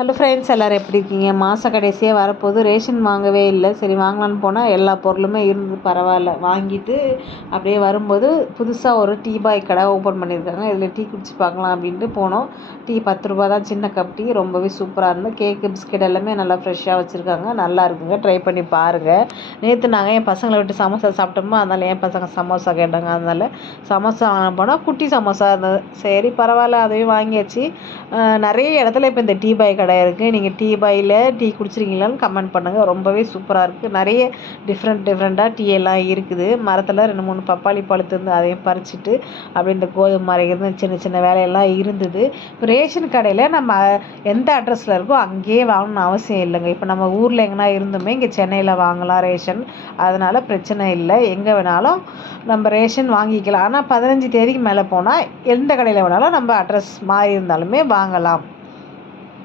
Hello friends, எல்லோரும் எப்படி இருக்கீங்க? மாத கடைசியாக வரப்போது ரேஷன் வாங்கவே இல்லை. சரி வாங்கலான்னு போனால் எல்லா பொருளுமே இருந்தது. பரவாயில்ல வாங்கிட்டு அப்படியே வரும்போது புதுசாக ஒரு டீ பாய் கடை ஓப்பன் பண்ணியிருக்காங்க. இதில் டீ குடிச்சு பார்க்கலாம் அப்படின்ட்டு போனோம். டீ 10 ரூபா தான், சின்ன கப் டீ. ரொம்பவே சூப்பராக இருந்தது. கேக்கு பிஸ்கெட் எல்லாமே நல்லா ஃப்ரெஷ்ஷாக வச்சுருக்காங்க. நல்லா இருக்குங்க, ட்ரை பண்ணி பாருங்கள். நேற்று நாங்கள் என் பசங்களை விட்டு சமோசா சாப்பிட்டோமோ, அதனால் என் பசங்க சமோசா கேட்டாங்க. அதனால் சமோசா வாங்க போனால் குட்டி சமோசா இருந்தது. சரி பரவாயில்ல, அதையும் வாங்கியாச்சு. நிறைய இடத்துல இப்போ இந்த டீ பாய் கடை இருக்குது. நீங்கள் டீ பாயில் டீ குடிச்சிருக்கீங்களான்னு கமெண்ட் பண்ணுங்கள். ரொம்பவே சூப்பராக இருக்குது. நிறைய டிஃப்ரெண்ட்டாக டீ எல்லாம் இருக்குது. மரத்தில் 2-3 பப்பாளி பழுத்து இருந்து அதையும் பறிச்சுட்டு அப்படி இந்த கோதுமை அரைக்கிறது சின்ன சின்ன வேலையெல்லாம் இருந்தது. இப்போ ரேஷன் கடையில் நம்ம எந்த அட்ரஸில் இருக்கோ அங்கேயே வாங்கணும்னு அவசியம் இல்லைங்க. இப்போ நம்ம ஊரில் எங்கன்னா இருந்துமே இங்கே சென்னையில் வாங்கலாம் ரேஷன். அதனால் பிரச்சனை இல்லை, எங்கே வேணாலும் நம்ம ரேஷன் வாங்கிக்கலாம். ஆனால் 15 தேதிக்கு மேலே போனால் எந்த கடையில் வேணாலும் நம்ம அட்ரஸ் மாறி இருந்தாலுமே வாங்கலாம்.